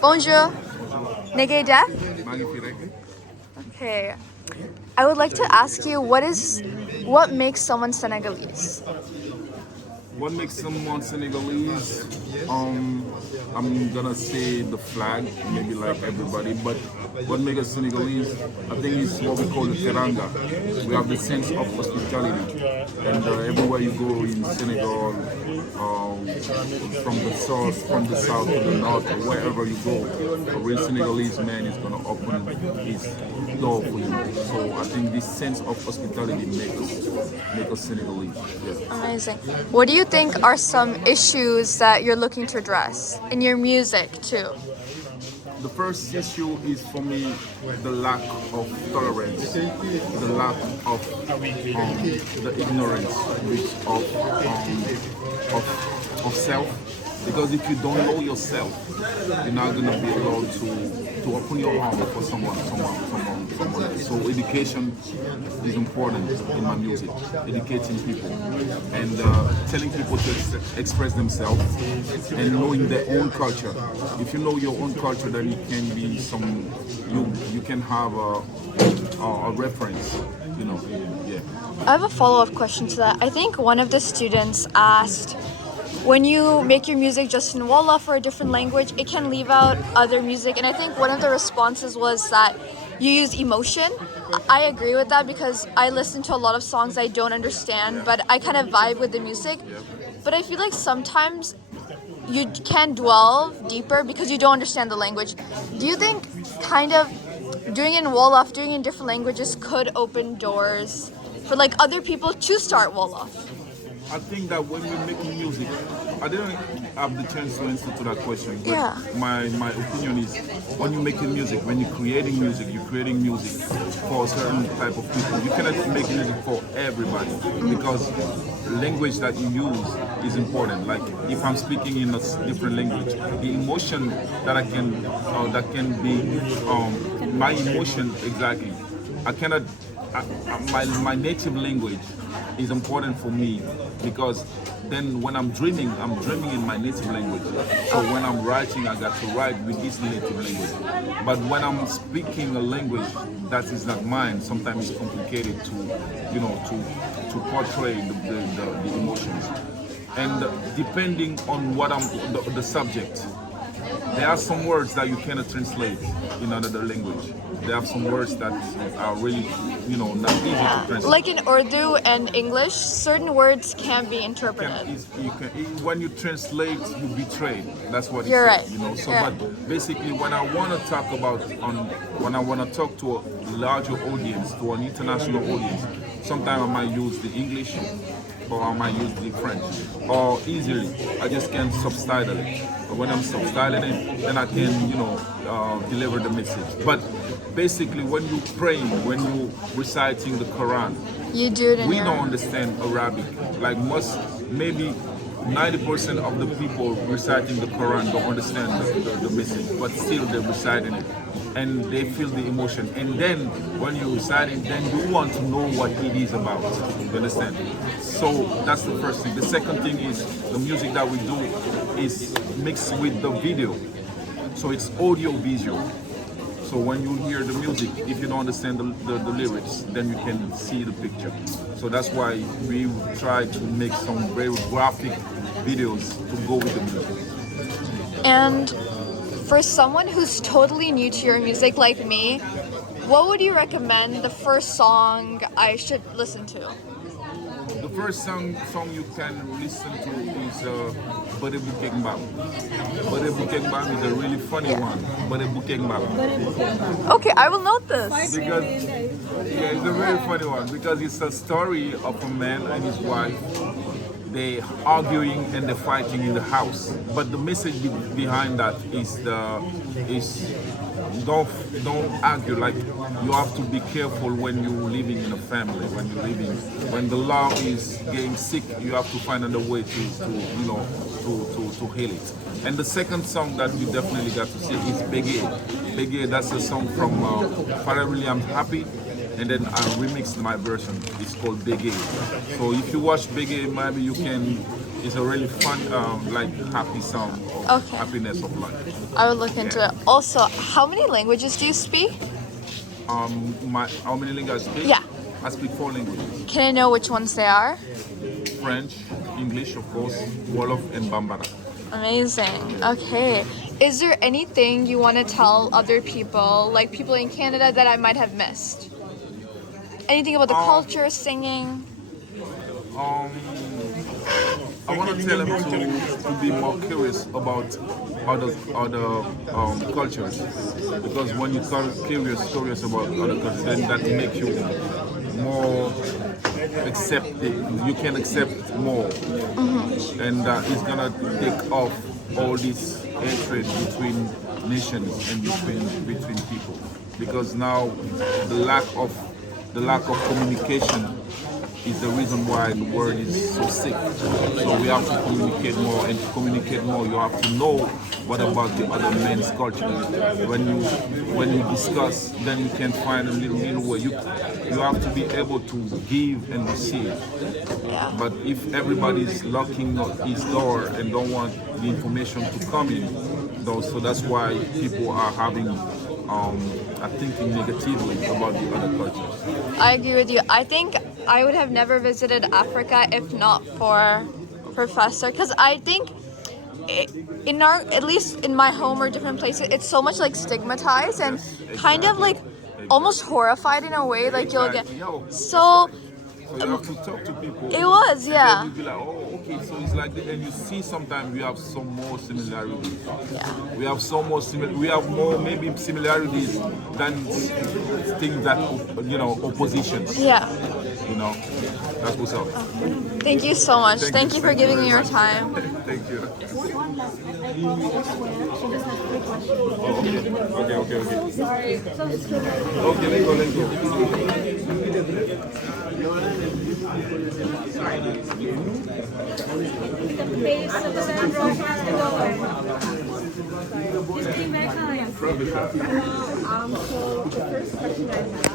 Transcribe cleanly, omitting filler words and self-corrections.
Bonjour. Nege def? Magnifique. Okay. I would like to ask you what makes someone Senegalese? What makes someone Senegalese? I'm gonna say the flag, maybe like everybody, but what makes us Senegalese, I think it's what we call the teranga. We have the sense of hospitality, and everywhere you go in Senegal, from the south to the north, or wherever you go, a real Senegalese man is gonna open his door for you. So I think this sense of hospitality make us Senegalese. Yeah. Amazing. What do you think are some issues that you're looking to address in your music too? The first issue is for me the lack of tolerance, the lack of the ignorance of self. Because if you don't know yourself, you're not gonna be allowed to open your heart for someone else. So education is important in my music, educating people and telling people to express themselves and knowing their own culture. If you know your own culture, then it can be you can have a reference, you know. Yeah. I have a follow-up question to that. I think one of the students asked, when you make your music just in Wolof or a different language, it can leave out other music. And I think one of the responses was that you use emotion. I agree with that because I listen to a lot of songs I don't understand, but I kind of vibe with the music. But I feel like sometimes you can dwell deeper because you don't understand the language. Do you think kind of doing it in Wolof, doing it in different languages could open doors for like other people to start Wolof? I think that when we're making music, I didn't have the chance to answer to that question, but Yeah. my opinion is when you're making music, when you're creating music for a certain type of people. You cannot make music for everybody because the language that you use is important. Like if I'm speaking in a different language, the emotion that can be my emotion exactly. I cannot. My native language is important for me because then when I'm dreaming in my native language. So when I'm writing, I got to write with this native language. But when I'm speaking a language that is not mine, sometimes it's complicated to portray the emotions. And depending on what the subject, there are some words that you cannot translate in another language. There are some words that are really, not easy to translate. Like in Urdu and English, certain words can't be interpreted. When you translate, you betray. That's what You're it says, right. So, Yeah. but basically, when I want to talk when I want to talk to a larger audience, to an international audience, sometimes I might use the English or I might use the French. Or easily, I just can subtitle it. But when I'm subtitling it, then I can, deliver the message. But basically, when you're praying, when you're reciting the Quran, You do it in we your... don't understand Arabic. Like maybe 90% of the people reciting the Quran don't understand the message, but still they're reciting it. And they feel the emotion. And then when you recite it, then you want to know what it is about. You understand? So that's the first thing. The second thing is the music that we do is mixed with the video. So it's audio visual. So when you hear the music, if you don't understand the lyrics, then you can see the picture. So that's why we try to make some very graphic videos to go with the music. And for someone who's totally new to your music like me, what would you recommend the first song I should listen to? The first song you can listen to is Bade Bukeng Bam. Bade Bukeng Bam is a really funny one. Bade Bukeng Bam. Okay, I will note this. Because it's a very funny one because it's a story of a man and his wife. They arguing and they're fighting in the house. But the message behind that is don't argue. Like you have to be careful when you're living in a family. When the law is getting sick, you have to find another way to heal it. And the second song that we definitely got to see is Bege. Bege, that's a song from Pharrell Williams, Happy. And then I remixed my version. It's called Bege. So if you watch Bege, maybe you can It's a really fun, like happy song of Okay. happiness of life. I would look into Yeah. it. Also, how many languages do you speak? How many languages I speak? Yeah. I speak 4 languages: Can I know which ones they are? French, English, of course, Wolof, and Bambara. Amazing. Okay. Is there anything you want to tell other people, like people in Canada, that I might have missed? Anything about the culture, singing? Um, I want to tell them to be more curious about other cultures, because when you are curious about other cultures, then that makes you more accepting. You can accept more, and it's gonna take off all this hatred between nations and between people, because now the lack of communication is the reason why the world is so sick. So we have to communicate more, and to communicate more, you have to know what about the other man's culture. When you discuss, then you can find a little way. You have to be able to give and receive. Yeah. But if everybody is locking his door and don't want the information to come in, so that's why people are having are thinking negatively about the other cultures. I agree with you. I think I would have never visited Africa if not for Professor, because I think in our, at least in my home or different places, it's so much like stigmatized and Yes, kind of like exactly. almost horrified in a way. Like you'll get Exactly. Yo, that's so. right. So you have to talk to people. It was, And yeah. then you'll be like, oh, okay, so it's like, and you see sometimes we have some more similarities. Yeah. We have so more we have more maybe similarities than things that, oppositions. Yeah. You know, that's what's up. Thank you so much. Thank you for giving very me your much. time. Thank you. One last, I swear, she just has 3 questions. Oh, okay. Sorry. So it's good. Okay, let's go. The base of the center row has to go in. Sorry. Just being very kind. Professor. So the first question I have